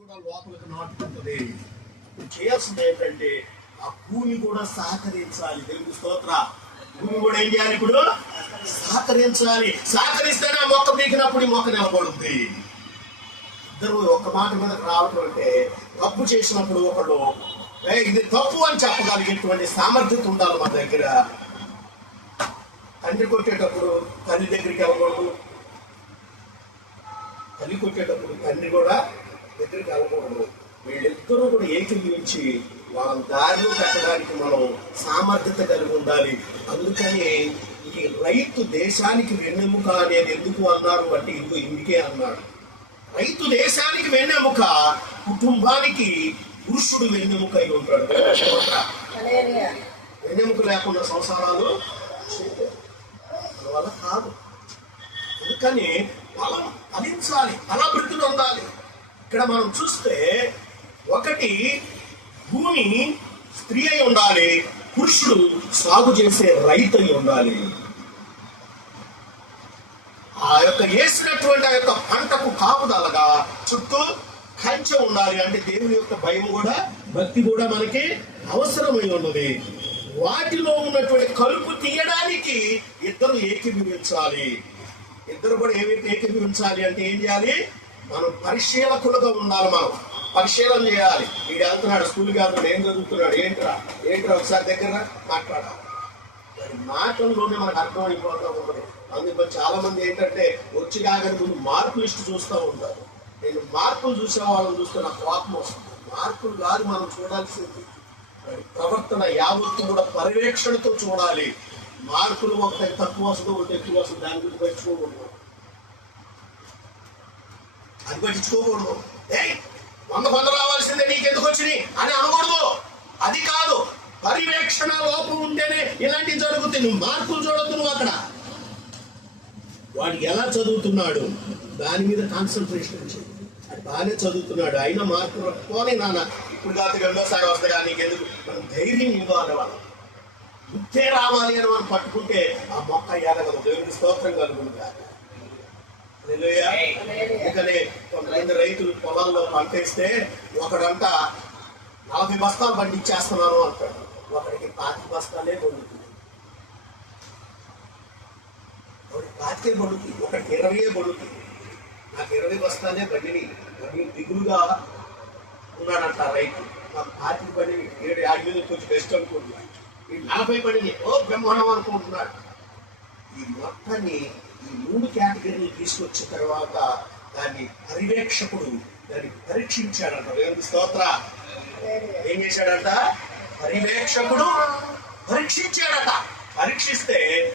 కూడా లోపలికి నాటుకుంటుంది. చేయాల్సింది ఏంటంటే ఆ భూమి కూడా సహకరించాలి. దేవుని స్తోత్ర. భూమి కూడా ఏం చేయాలి? ఇప్పుడు సహకరించాలి. సహకరిస్తేనే ఆ మొక్క పీకినప్పుడు ఈ మొక్క నిలబడుతుంది. ఇద్దరు ఒక్క మాట మీద రావటం అంటే తప్పు చేసినప్పుడు ఒకళ్ళు ఇది తప్పు అని చెప్పగలిగేటువంటి సామర్థ్యత ఉండాలి మన దగ్గర. తండ్రి కొట్టేటప్పుడు తల్లి దగ్గరికి వెళ్ళకూడదు, తల్లి కొట్టేటప్పుడు తండ్రి కూడా దగ్గరికి వెళ్ళకూడదు. వీళ్ళిద్దరూ కూడా ఏకీభవించి వాళ్ళ దారిలో పెట్టడానికి మనం సామర్థ్యత కలిగి ఉండాలి. అందుకని ఈ రైతు దేశానికి వెన్నెముక అనేది ఎందుకు అన్నారు అంటే ఇందుకే అన్నాడు. రైతు దేశానికి వెన్నెముక, కుటుంబానికి పురుషుడు వెన్నెముక అయి ఉంటాడు. వెన్నెముక లేకుండా సంసారాలు వల్ల కాదు. అందుకని బలం ఫలించాలి, బలభృతులు ఉండాలి. ఇక్కడ మనం చూస్తే ఒకటి భూమి స్త్రీ అయి ఉండాలి, పురుషుడు సాగు చేసే రైతు అయి ఉండాలి. ఆ యొక్క వేసినటువంటి ఆ యొక్క పంటకు కాపుదలగా చుట్టూ కంచె ఉండాలి. అంటే దేవుని యొక్క భయం కూడా భక్తి కూడా మనకి అవసరమై ఉన్నది. వాటిలో ఉన్నటువంటి కలుపు తీయడానికి ఇద్దరు ఏకీభవించాలి. ఇద్దరు కూడా ఏకీభవించాలి అంటే ఏం చేయాలి? మనం పరిశీలకులుగా ఉండాలి. మనం పరిశీలన చేయాలి. వీడు వెళ్తున్నాడు, స్కూల్కి వెళ్తున్నాడు, ఏం చదువుతున్నాడు, ఏంట్రా ఒకసారి దగ్గర మాట్లాడాలి. మాటల్లోనే మనకు అర్థమైపోతూ ఉంటుంది. అందుకు చాలా మంది ఏంటంటే వచ్చి కాగానే ముందు మార్కు లిస్ట్ చూస్తూ ఉంటారు. నేను మార్కులు చూసే వాళ్ళని చూస్తే నాకు కోపం వస్తుంది. మార్కులు కాదు మనం చూడాల్సింది ప్రవర్తన యావత్తు కూడా పర్యవేక్షణతో చూడాలి. మార్కులు ఒకటి తక్కువ వస్తుంది, ఒకటి ఎక్కువ వస్తుంది, దాని గురించి పట్టించుకోకూడదు. అది పట్టించుకోకూడదు. 100 రావాల్సిందే నీకెందుకు వచ్చినాయి అని అనకూడదు. అది కాదు, పర్యవేక్షణ లోపం ఉంటేనే ఇలాంటివి జరుగుతాయి. నువ్వు మార్కులు చూడొద్దు. నువ్వు అక్కడ వాడు ఎలా చదువుతున్నాడు దాని మీద కాన్సన్ట్రేషన్ చేయి. అది బాగానే చదువుతున్నాడు, అయినా మార్కులు పోనీ నాన్న ఇప్పుడు కాదు రెండోసారి వస్తాయి కానీ నీకెందుకు. మనం ధైర్యం ఇవ్వాలి. వాళ్ళు గుర్తే రావాలి అని మనం పట్టుకుంటే ఆ మొక్క ఎదగదు. దేవునికి స్తోత్రం కలుగుతుంది. అందుకనే కొంతమంది రైతులు పొలాల్లో పంటేస్తే ఒకడంట 40 బస్తాలు పండించేస్తున్నాను అంటాడు. ఒకడికి 5 బస్తాలే పండుతుంది, ఒకటి 5 పండుతుంది, ఒకటి 20 పండుతుంది. నాకు 20 బస్తాలే బండిని దిగులుగా ఉన్నాడంట రైతు. నాకు 5 పండిని 7 మీద కొంచెం బెస్ట్ అనుకుంటున్నాడు. ఈ 40 పండిని బ్రహ్మాండం అనుకుంటున్నాడు. ఈ మొత్తాన్ని ఈ 3 కేటగిరీలు తీసుకొచ్చిన తర్వాత దాన్ని పర్యవేక్షకుడు దాన్ని పరీక్షించాడంట. దేవునికి స్తోత్ర. ఏం చేశాడంట? పర్యవేక్షకుడు పరీక్షించాడట. పరీక్షిస్తే